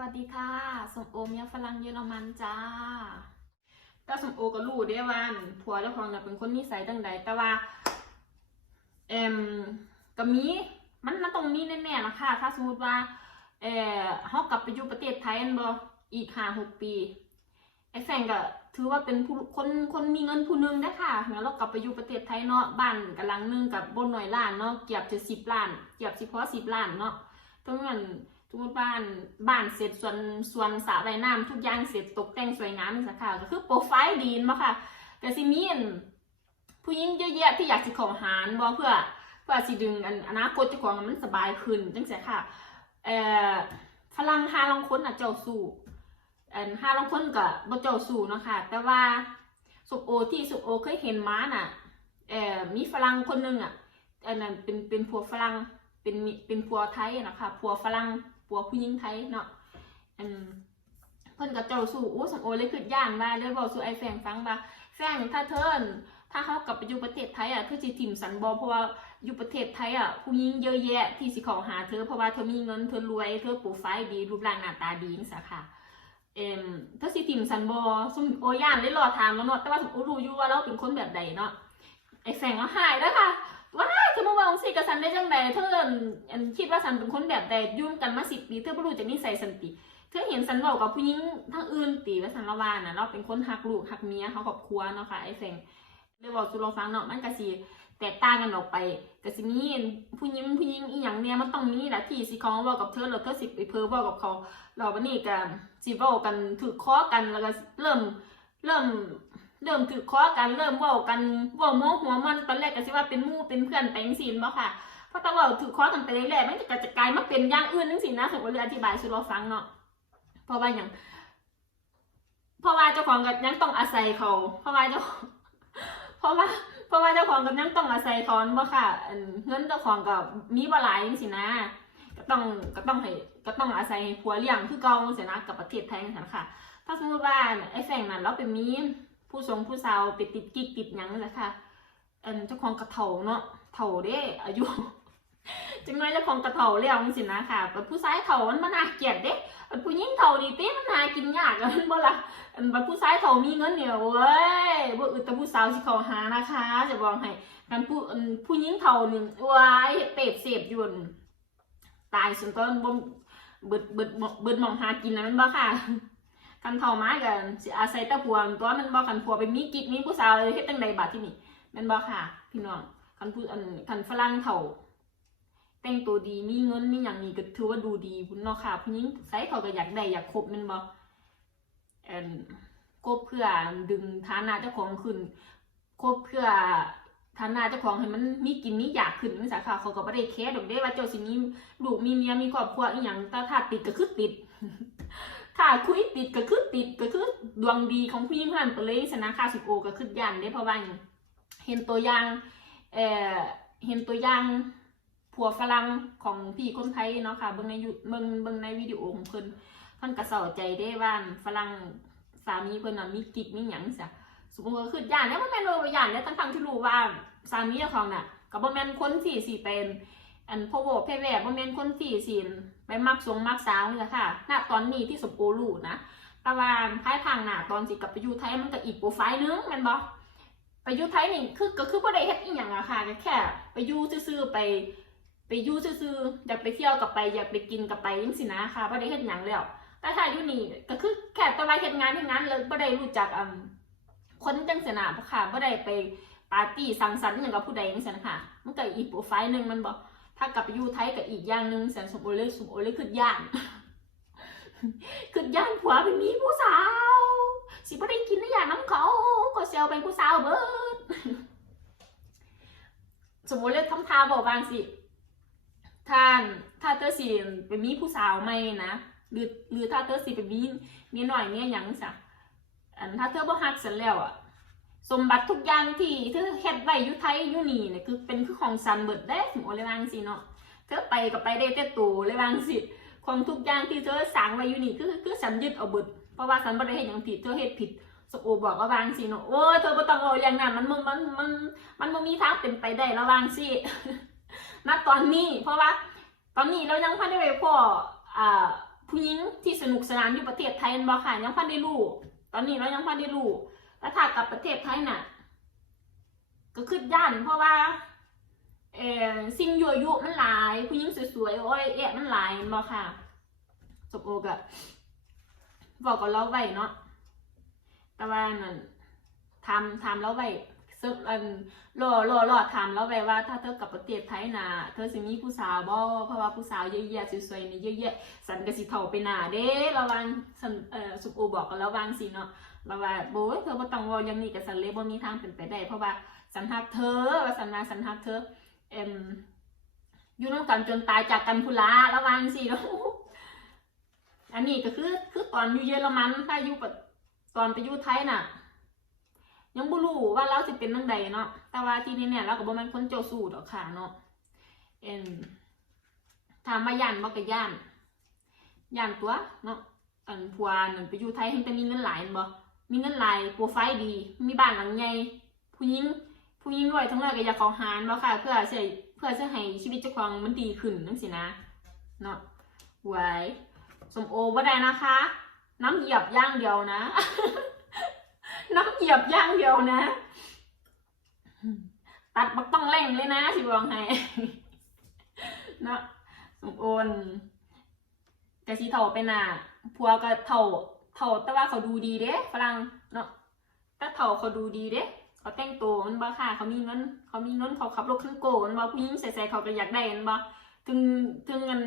วัสดีค่ะสมโอเมียฝรั่งเยอรมันจ้าก็สมโอก็รู้ได้ว่าผัวเจ้าของน่ะเป็นคนนิสัยตั้งใดแต่ว่าเอ็มก็มีมันมันตรงนี้แน่ๆนะคะถ้าสมมติว่าเออเฮากลับไปอยู่ประเทศไทยแม่นบ่อีกห้าหกปีไอ้แฟนก็ถือว่าเป็นผู้คนคนมีเงินผู้หนึงนะคะงั้นเรากลับไปอยู่ประเทศไทยเนาะบ้านกำลังหนึงกับบนหน่อยล้านเนาะเกือบจะสิบล้านเกือบสิพอสิบล้านเนาะตรงนั้น ทุกบ้านบ้านเสร็จส่วนส่วนสระว่ายน้ำทุกอย่างเสร็จตกแต่งสวยงามสักค่ะก็คือโปรไฟล์ดีนมาค่ะแต่สิมีอันผู้หญิงเยอะแยะที่อยากสิขอหารบ่เพื่อเพื่อสิดึงอันอนาคตเจ้าของมันสบายขึ้นจังซี่ค่ะเอ่อฝรั่งหาลองคนอะเจ้าสู้อันหาลองคนก็บ่เจ้าสู้เนาะค่ะแต่ว่าสุโอที่สุโอเคยเห็นม้าน่ะเอ่อมีฝรั่งคนหนึงอะอันนั้นเป็นเป็นผัวฝรั่งเป็นเป็นผัวไทยนะคะผัวฝรั่ง ผัวผู้หญิงไทยเนาะอันเพิ่นก็เจ้าสู้โอ้สุโอเลยคิดย่านว่าเลยบอกสู่ไอแฟงฟังว่าแฟงถ้าเทินถ้าเขากลับไปอยู่ประเทศไทยอะคือสิถิ่มสันบ่เพราะว่าอยู่ประเทศไทยอะผู้หญิงเยอะแยะที่สิเขาหาเธอเพราะว่าเธอมีเงินเธอรวยเธอโปรไฟล์ดีรูปร่างหน้าตาดีนี่สะค่ะเอ็มเธอสิติมสันบอสมโอย่านได้รอถามแล้วเนาะแต่ว่าสมรู้อยู่ว่าเราเป็นคนแบบใดเนาะไอแสงว่าหายแล้วค่ะ ว่าอมาบอกสิกับสันได้จังใดเธออันคิดว่าสันเป็นคนแบบใดยุ่งกันมาสิบปีเธอไม่รู้จากนิสัยสันติเธอเห็นสันบอกกับผู้หญิงทั้งอื่นตีว่าสันละวาน่ะเราเป็นคนหักลูกหักเมียเขาครอบครัวเนาะค่ะไอ้แสงเลยบอกสุโรฟังเนาะมันก็สิแตกต่างกันออกไปก็สิมีผู้หญิงผู้หญิงอีหยังเนี่ยมันต้องมีแหละที่สิขาเว้ากับเธอแล้วเธอสิไปเพ้อเว้ากับเขาเราวันนี้ก็สิเว้ากันถือคอกันแล้วก็เริ่มเริ่ม เริ่มถือคอกันเริ่มเว้ากันเว้าโม้หัวมันตอนแรกก็สิว่าเป็นมู่เป็นเพื่อนไปจังซี่บ่ค่ะเพราะถ้าเว้าถือคอกันไปเรื่อยๆมันจะกลายมาเป็นอย่างอื่นจังซี่นะสมมติเลยอธิบายสู่เราฟังเนาะเพราะว่าหยังเพราะว่าเจ้าของก็ยังต้องอาศัยเขา เพราะว่าเจ้าเพราะว่า เพราะว่าเจ้าของก็ยังต้องอาศัยเขาบ่ค่ะเงินเจ้าของก็มีบ่หลายจังซี่นะ ก็ต้องก็ต้องให้ก็ต้องอาศัยผัวเลี้ยงคือเก่าจังซี่นะกับประเทศไทยจังซี่ค่ะ ถ้าสมมติว่าไอ้แฟงนั้นเราเป็นมี ผู้ทรงผู้สาวไปติดกิ๊กติดหยังนั่แหละค่ะอันเจ้าของกระเถาเนาะเถาเด้อายุจังน้อยเจ้าของกระเถาแล้วจังซี่นะค่ะแต่ผู้ชายเถามันบ่น่าเกลียดเด้อันผู้หญิงเถานี่เต้มันหากินยากอะมันบ่ล่ะอันผู้ชายเขามีเงินเนี่ยเว้ยบ่อึดแต่ผู้สาวสิเขาหานะคะจะบอกให้กันผู้ผู้หญิงเฒ่านี่งว้ายเตะเสพอยู่นตายสุดก็บ่เบิดเบิดเบิดมองหากินนะมันบ่ค่ะ กันเฒ่ามาก็สิอาศัยแต่ผัวตัวมันบ่คันผัวไปมีกิ๊กมีผู้สาวเฮ็ดจังไดบัดที่นี่ม่นบ่ค่ะ พี่น้องคันผู้อันคันฝรั่งเฒ่าแต่งตัวดีมีเงินมีหยังนี่ก็ถือว่าดูดีพุ่นเนาะค่ะผู้หญิงไสเขาก็อยากได้อยากคบม่นบ่เอ่อคบเพื่อดึงฐานะเจ้าของขึ้นคบเพื่อฐานะเจ้าของให้มันมีกินมีอยากขึ้นนี่สาขาเขาก็บ่ได้แคร์ดอกเด้ว่าเจ้าสิมีลูกมีเมียมีครอบครัวอีหยังแต่ถ้าติดก็คือติด ถ้าคุยติดก็คือติดก็คือดวงดีของผู้หญิงเท่านั้นไปเลยชนะค่าสิบโอก็คือย่านเด้เพราะว่าเห็นตัวอย่างเอ่อเห็นตัวอย่างผัวฝรั่งของพี่คนไทยเนาะค่ะเบิ่งในยูเบิ่งเบิ่งในวิดีโอของเพิ่นเพิ่นก็เศร้าใจได้ว่าฝรั่งสามีเพิ่นน่ะมีกิ๊กมีหยังซะสมมุติว่าคือย่านเนี่ยบ่แม่นว่าย่านเนี่ยทั้งๆที่รู้ว่าสามีเจ้าของน่ะก็บ่แม่นคนที่สิเป็นอันพ่อโวแพ่แว่บ่แม่นคนที่สิ ไปมักสงมักสาวนี่แหละค่ะณตอนนี้ที่สมโอรู้นะต่ว่าภายทางหน้าตอนสิกับไปยูไทยมันก็อีกโปรไฟล์นึงม่นบ่ไปยูไทยนี่คือก็คือบ่ได้เฮ็ดอีหยังอะค่ะก็แค่ไปยูซื่อๆไป ไปยูซื่อๆอยากไปเที่ยวกับไปอยากไปกินกับไปจังซี่นะค่ะบ่ได้เฮ็ดหยังแล้วแต่ถ้าอยู่นี่ก็คือแค่ตะวันเฮ็ดงานเฮ็ดงานเลยบ่ได้รู้จักอืมคนจังซี่นะค่ะบ่ได้ไปปาร์ตี้สังสรรค์หยังกับผู้ใดจังซี่นะค่ะ มันก็อีกโปรไฟล์หนึงมันบ่ ถ้ากลับไปอยู่ไทยก็อีกอย่างหนึ่งแสนสมโอเลยสมโอเลยคือย่านคือย่านผัวไปมีผู้สาว สิบ่ได้กินในอย่างน้ำเขาก็เซลไปผู้สาวเบิดสมมติเลยทำท่าบอกบางสิท่านถ้าเธอสิไปมีผู้สาวใหม่นะหรือหรือถ้าเธอสิไปมีเมียหน่อยเมียยังซะอันถ้าเธอบ่ฮักฉันแล้วอะ สมบัติทุกอย่างที่เธอเฮ็ดไว้อยู่ไทยอยู่นี่เนี่ยคือเป็นคือของซันเบิดได้สมมติเลยว่างซี่เนาะเธอไปก็ไปได้แต่ตัวเลยว่างซี่ของทุกอย่างที่เธอสั่งไว้อยู่นี่คือคือฉันยึดเอาเบิดเพราะว่าฉันบ่ได้เฮ็ดหยังผิดเธอเฮ็ดผิดสโอบอกว่าบางสิเนาะโอ้ยเธอบ่ต้องเอาอย่างนั้นมันมันมันมันมันบ่มีทางเป็นไปได้ระวางสิณตอนนี้ เพราะว่า ตอนนี้เรายังพันได้ไปพ่ออ่าผู้หญิงที่สนุกสนานอยู่ประเทศไทยนั่นบ่ค่ะยังพันได้รู้ตอนนี้เรายังพันได้รู้ แล้วถ้ากลับประเทศไทยน่ะ ก็คือย่านเพราะว่าเออสิ่งยั่วยุมันหลาย ผู้หญิงสวยๆโอ้ยเอะมันหลายม่นบ่ค่ะสมโอกะบอกกับเราไว้เนาะแต่ว่านั่นทำทำแล้วไว้ซึ่งอันรอรอรอถามแล้วไว้ว่า ถ้าเธอกลับประเทศไทยน่ะเธอสิมีผู้สาวบ่เพราะว่าผู้สาวเยอะแยะสวยๆนี่เยอะแยะสันก็สิเฒ่าไปหนาเด้ระวังสันเอ่อสุโอบอกกันระวังสิเนาะ เระว่าโบ้เธอบ่ต้องวอย่างนี้กับสันเลยบ่มีทางเป็นไปได้ เพราะว่าสันหักเธอว่าสันว่าสันหักเธอเอ็มอยู่น้ำกันจนตายจากกันพุละระวังสิแล้วอันนี้ก็คือคือตอนอยู่เยอรมันถ้าอยู่ปตอนไปอยู่ไทยน่ะ ยังบ่รู้ว่าเราสิเป็นนังใดเนาะแต่ว่าที่นี่เนี่ยเราก็บ่แม่นคนเจ้าสู้ดอกค่ะเนาะเอ็นถามว่าย่านบ่ก็ย่านย่านตัวเนาะอันผัวนั่นไปอยู่ไทยเห็นแต่มีเงินหลายแม่นบ่ มีเงินหลายโปรไฟล์ดี มีบ้านหลังใหญ่ผู้หญิงผู้หญิงรวยทั้งหลายก็อยากขาหารเนาะค่ะ เพื่อใช้เพื่อจะให้ชีวิตเจ้าของมันดีขึ้นนั่นสินะเนาะไว้สมโอบ่ได้นะคะ น้ำเหยียบย่างเดียวนะ น้ำเหยียบย่างเดียวนะ ตัดบักต้องเร่งเลยนะสิบอกให้เนาะสมโอนกะสิเท่าไปน่ะผัวก็เท่า เท่าแต่ว่าเขาดูดีเด้ฝรั่งเนาะแต่เท่าเขาดูดีเด้เขาแต่งตัวมันบ่ค่ะ เขามีเงิน เขามีเงินเขาขับรถขึ้นโกมันบ่ผู้หญิงใส่ๆเขาก็อยากได้มันบ่ถึงถึงเงิน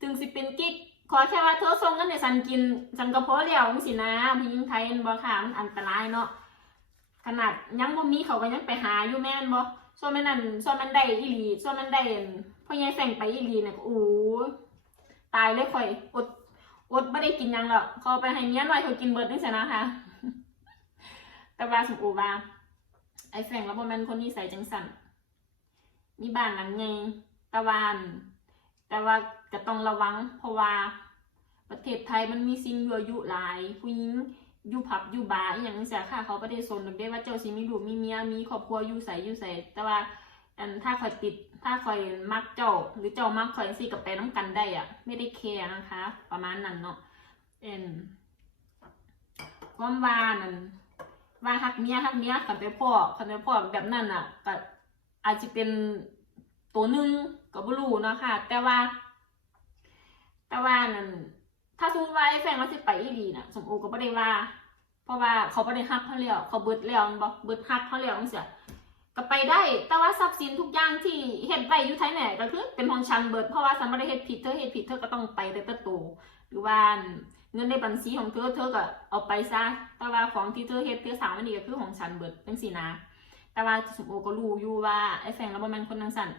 ถึงสิเป็นกิ๊กขอแค่ว่าเธอส่งเงินให้ฉันกินฉันก็พอแล้วจังซี่นะผู้หญิงไทยมันบ่ค่ะมันอันตรายเนาะขนาดยังบ่มีเขาก็ยังไปหาอยู่แม่นบ่ส่วนแม่นั่นส่วนมันได้อีหลีส่วนมันได้พ่อใหญ่แฝงไปอีหลีเนี่ยก็โอ้ตายเลยข่อยอด อดบ่ได้กินยังหรอกเขาเอไปให้เมียหน้อยเขากินเบิดจังซี่นะคะ แต่ว่าสมโอว่าไอ้แฟงแล้วบ่แม่นคนนิสัยจังสันมีบ้านหลังไงตะวันแต่ว่าก็ต้องระวัง เพราะว่าประเทศไทยมันมีสิ่งยั่วยุหลาย ผู้หญิงอยู่ผับอยู่บาร์อย่างนี้เสียค่ะเขาประเทศโซนได้ว่าเจ้าสิมีลูกมีเมียมีครอบครัวอยู่ใส่อยู่ใส่แต่ว่าอันถ้าคอยติด ถ้าคอยมักเจ้าหรือเจ้ามักคอยสิกับไปน้ำกันได้อะไม่ได้แคร์นะคะ ประมาณนั้นเนาะเอ็นความว่านั่นว่าฮักเมียฮักเมียคันไปพ่อคันไปพ่อแบบนั้นอะก็อาจจะเป็นตัวหนึ่งก็บรู้นะคะ แต่ว่า แต่ว่านั่นถ้าสมมติว่าไอ้แฟนว่าสิไปอีหลีน่ะ สมโอก็บ่ได้ว่า เพราะว่าเขาบ่ได้ฮักเขาแล้วเขาเบิดแล้วแม่นบ่เบิดฮักเขาแล้วจังซี่ ก็ไปได้ แต่ว่าทรัพย์สินทุกอย่างที่เฮ็ดไว้อยู่ไทยเนี่ยก็คือเป็นของฉันเบิด เพราะว่าฉันบ่ได้เฮ็ดผิดเธอเฮ็ดผิดเธอก็ต้องไปแต่ตัวโตหรือว่าเงินในบัญชีของเธอเธอก็เอาไปซะ แต่ว่าของที่เธอเฮ็ดเธอสางมันนี่ก็คือของฉันเบิดจังซี่นะ แต่ว่าสมโอก็รู้อยู่ว่าไอ้แฟงเราบ่แม่นคนจังซั่น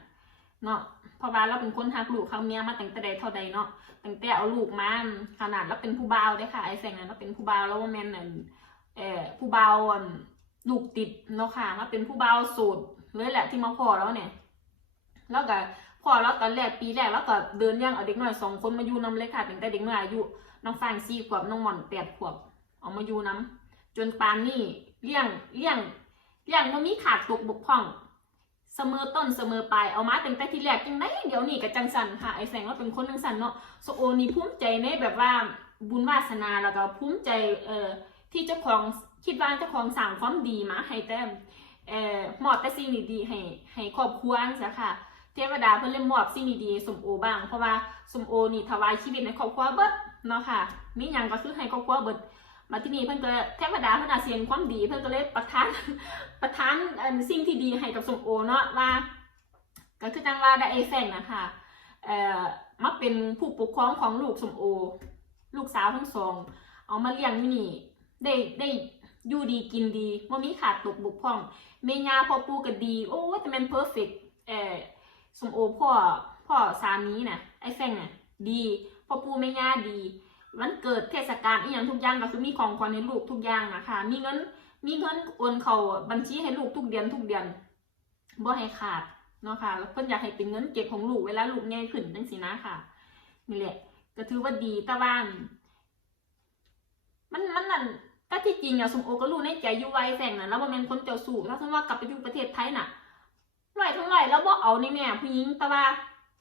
เนาะเพราะว่าเราเป็นคนฮักลูกเขาเมียมาตั้งแต่ใดเท่าใดเนาะตั้งแต่เอาลูกมาขนาดเราเป็นผู้บ่าวเด้ค่ะไอ้แฟงนั้นเราเป็นผู้บ่าวแล้วบ่แม่นอั่นเอ่อผู้บ่าวอั่น ลูกติดเนาะค่ะเราเป็นผู้เบาวโสดเลยแหละที่มาขอแล้วเนี่ย แล้วก็พอแล้วตอนแรกปีแรกแล้วก็เดินย่างเอาเด็กน้อยสองคนมาอยู่นำเลยค่ะตั้งแต่เด็กน้อยอายุน้องฟางสี่ขวบน้องหม่อนแปดขวบเอามาอยู่น้ำจนปานนี่เลี้ยงเลี้ยงเลี้ยงมันมีขาดตกบกพร่องเสมอต้นเสมอปลายเอามาตั้งแต่ที่แรกจังไดเดี๋ยวนี้กับจังสันค่ะไอแสงว่าเป็นคนจังสันเนาะโซโอนี่ภูมิใจในแบบว่าบุญวาสนาแล้วก็ภูมิใจเอ่อที่เจ้าของ คิดว่าเจ้าของสั่งความดีมาให้แต้มเอ่อมอบแต่สิ่งดีๆให้ให้ครอบครัวจังซี้ค่ะ เทวดาเพิ่นเลยมอบสิ่งดีๆสมโอบ้าง เพราะว่าสมโอนี่ถวายชีวิตให้ครอบครัวเบิดเนาะค่ะ มีหยังก็คือให้ครอบครัวเบิดมาที่นี่เพิ่นก็เทวดาเพิ่นอาเซียนความดีเพิ่นก็เลยประทานประทานสิ่งที่ดีให้กับสมโอเนาะว่า ก็คือจังว่าได้ไอแฟงนะคะเอ่อมาเป็นผู้ปกครองของลูกสมโอ ลูกสาวทั้งสอง เอามาเลี้ยงอยู่นี่ได้ได้ อยู่ดีกินดีว่ามีขาดตกบกพร่อง เมญาพ่อปูก็ดี โอ้แต่แมันเพอร์เฟกเออสมโอพ่อพ่อสามีน่ะไอ้แฟงน่ะดีพ่อปู่แม่ย่าดีวันเกิดเทศกาลอีหยังทุกอย่างก็คือมีของขวัญให้ลูกทุกอย่างนะคะมีเงินมีเงินโอนเขาบัญชีให้ลูกทุกเดือนทุกเดือนบ่ให้ขาดเนาะค่ะแล้วเพิ่นอยากให้เป็นเงินเก็บของลูกเวลาลูกใหญ่ขึ้นจังซี่นะค่ะนี่แหละก็ถือว่าดีต่ว่าน ที่จริงอะสมโอก็รู้ในใจอยู่ไวแฝงน่ะแล้วบ่แม่นคนเจ้าสู้ถ้าสมมติว่ากลับไปอยู่ประเทศไทยน่ะร้อยทั้งร้อยแล้วบ่เอาในแม่ผู้หญิงแต่ว่า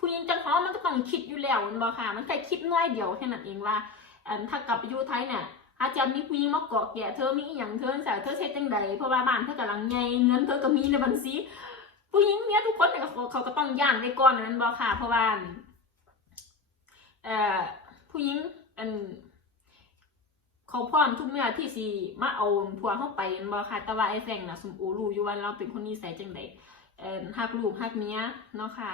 ผู้หญิงจังฮ้อมันก็ต้องคิดอยู่แล้วมันบ่ค่ะ มันแค่คิดน้อยเดียวแค่นั้นเองว่าอันถ้ากลับไปอยู่ไทยเนี่ยอาจะมีผู้หญิงมาเกาะแกะเธอมีอหย่างเธอแต่เธอเช็ดจังใดเพราะว่าบ้านเธอกำลังใหญ่เงินเธอก็มีในบัญชีผู้หญิงเนี่ยทุกคนเนี่ยเขาก็ต้องย่านไว้ก่อนนั้นบ่ค่ะ เพราะว่าเอ่อผู้หญิง เขาพร้อมทุกเมื่อที่สิมาเอาผัวเข้าไปแม่นบ่ค่ะแต่ว่าไอ้แฟงน่ะสมโอรู้อยู่ว่าเราเป็นคนนิสัยจังไดเอ่อฮักลูกฮักเมียเนาะค่ะ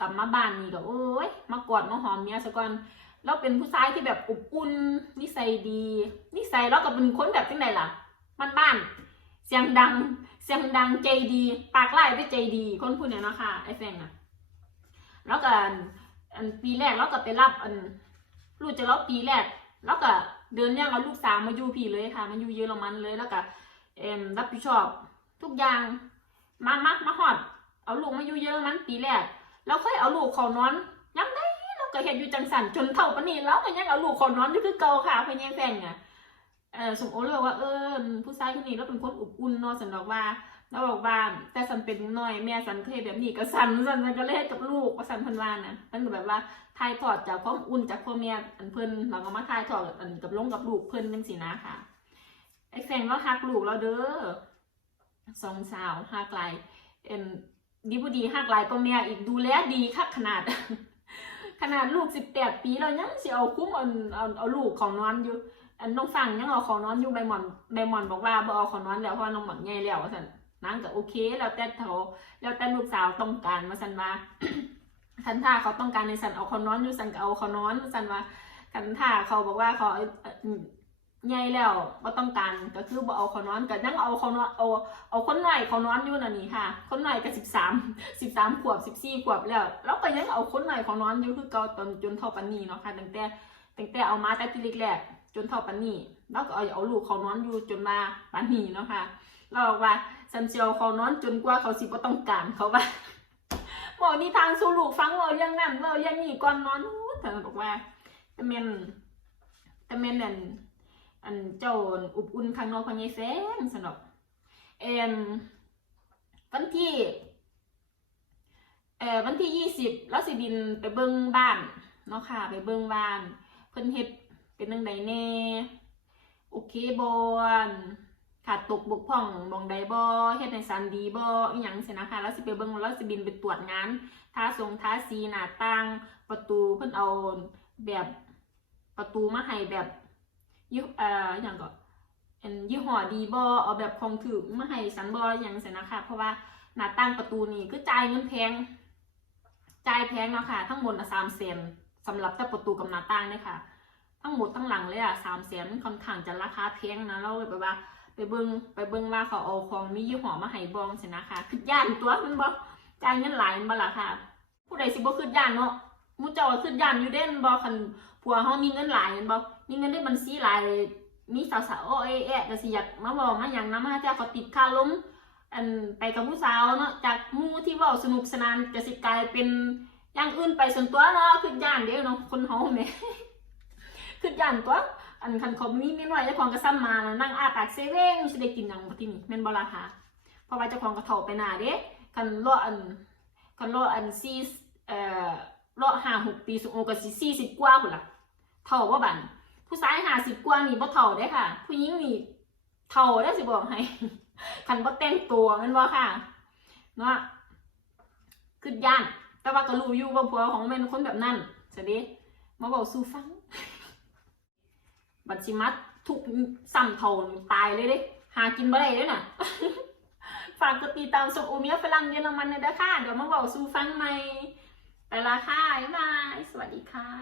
กลับมาบ้านนี่ก็โอ้ยมากอดมาหอมเมียซะก่อนเราเป็นผู้ชายที่แบบอบอุ่นนิสัยดี นิสัยเราก็เป็นคนแบบจังไดล่ะมันบ้านเสียงดังเสียงดังใจดี ปากไล่ไปใจดี คนพูดเนี่ยเนาะค่ะไอ้แฟงอะแล้วก็อันอันปีแรกเราก็ไปรับอันรู้จะรับปีแรกแล้วก็ เดินย่างเอาลูกสาวมาอยู่พี่เลยค่ะ มาอยู่เยอรมันเลยแล้วก็เอ็มรับผิดชอบ ทุกอย่างมามามาหอด เอาลูกมาอยู่เยอรมันปีแรกเราเคยเอาลูกเขานอนยังได้เราก็เห็นอยู่จังสันจนเท่าปนี้แล้วก็ยังเอาลูกเขานอนนี่คือเก่าค่ะพี่ยังแฟงอะเออสมโอเลือกว่าเออผู้ชายคนนี้เราเป็นคนอบอุ่นเนาะสันบอกว่า เราบอกว่าแต่สันเป็นน้อยแม่สันเคยแบบนี้ก็สันสันก็เลยเฮ็ดกับลูกว่าสันเพันวานะมันก็แบบว่าทายทอดจากความอุ่นจากพ่อแม่อันเพิ่นเราก็มาทายทอดอันกับลงกับลูกเพิ่นจังสินะค่ะไอ้แฟนว่าฮักลูกเราเด้อสองสาวฮักลายเอ็นดีบ่ดีฮักลายก็แม่อีกดูแลดีคักขนาด ขนาดลูกสิบแปดปีเรายังสิเอาคุ้มเอาเอาเอาลูกของนอนอยู่อันน้องฟังยังเอาของนอนอยู่ใบหมอนใบหมอนบอกว่าบ่เอาของนอนแล้วเพราะน้องหมอนใหญ่แล้วว่าซั่น นางก็โอเค แล้วแต่เขาแล้วแต่ลูกสาวต้องการมาซั่นว่าคันถ้าเขาต้องการในสันเอาเของนอนอยู่สันก็เอาเของนอนสันว่าคันถ้าเขาบอกว่าเขาใหญ่แล้วบ่าต้องการก็คือบ่เอาเของนอนก็ยังเอาเของนอนเอาเอาคนหน้อยเของนอนอยู่น่ะนี่ค่ะ คนหน้อยก็13 13ขวบ14ขวบแล้วแล้วก็ยังเอาคนหน้อยเของนอนอยู่คือเก่าตอนจนเท่าปานนี้เนาะค่ะตั้งแต่ตั้งแต่เอามาแต่ทีแรกจนเท่าปันนี้แล้วก็เอาเอาลูกเขานอนอยู่จนมาปันนี้เนาะค่ะ เราบอกว่าซันเซียวเขานอนจนกว่าเขาสิบ่ต้องการเขาว่าบอกนี่ทางสู่ลูกฟังเราเรื่องนั้นเราเรื่องนี้ก่อนนอนอู้แต่บอกว่าแต่เมนแต่เมนนั่นอันเจ้าอุบอุ่นข้างนอกพังยายแฟงสนอกเอ็นวันที่เอ่อวันที่ยี่สิบแล้วสิบินไปเบิ้งบ้านเนาะค่ะ ไปเบิ้งบ้าน เพิ่นเฮ็ดเป็นจังใดแน่ โอเคบอน ขาดตกบกพร่องบองใดบ่เฮ็ดในสันดีบ่อีหยังสินะคะแล้วสิไปเบิ่งแล้วสิบินไปตรวจงานท้าทรงท้าสีหน้าต่างประตูเพิ่นเอาแบบประตูมาให้แบบยี่เอ่ออย่างก็อันยี่ห้อดีบ่เอาแบบของถูกมาให้สันบ่อหยังสินะคะ เพราะว่าหน้าต่างประตูนี่คือจ่ายเงินแพงจ่ายแพงเนาะค่ะทั้งหมดอะ3แสนสำหรับแต่ประตูกับหน้าต่างเนี่ยค่ะ ทั้งหมดทั้งหลังเลยอะสามแสนค่อนข้างจะราคาแพงนะเราเลยแบบว่า ไปเบิงไปเบิงว่าเขาเอาของมียี่ห้อมาให้บองสินะคะคือย่านตัวมันบ่จ่ายเงินหลายมันบ่ล่ะค่ะ ผู้ใดสิบ่คือย่านเนาะมูเจ้าคือย่านอยู่เด่นบ่คันผัวเฮามีเงินหลายแม่นบ่มีเงินในบัญชีหลายมีสาวๆโอเอะแอะก็สิอยากมาบอกมาหยังน้ำมาจ้าเขาติดค่าล้มอันไปกับผู้สาวเนาะจากมู่ที่ว้าสนุกสนานจะสิกลายเป็นอย่างอื่นไปส่วนตัวเนาะคือย่านเด้เนาะคนเฮาแหมคือยันตัว อันคันเขามีเมนูอะไรเจ้าของก็ซ้ำมาแล้วนั่งอาปากเซเว่นสิได้กินหยังบ่ที่นี่แม่นบ่ล่ะค่ะเพราะว่าเจ้าของก็เฒ่าไปหน้าเด้คันรออันคันรออันซีเอ่อรอห้าหกปีสุโอก็สิสี่สิบกว่าพุ่นล่ะเฒ่าบ่บันผู้ชายห้าสิบกว่านี่บ่เฒ่าเด้ค่ะ ผู้หญิงนี่เฒ่าได้สิบอกให้คันบ่แต่งตัวแม่นบ่ค่ะเนาะคือย่าน แต่ว่าก็รู้อยู่ว่าผัวของแม่นคนแบบนั้นซะเด้มาเว้าสู่ฟัง บัตชิมัดทุกซ้ำเท่านี่ตายเลยเด้หากินบ่ได้ด้วยน่ะ ฝากกดติดตามส่งโอเมียฝรั่งเยอรมันเลยนะคะเดี๋ยวมาบอกซูฟังใหม่ไปละค่ะบ๊ายบาย สวัสดีค่ะ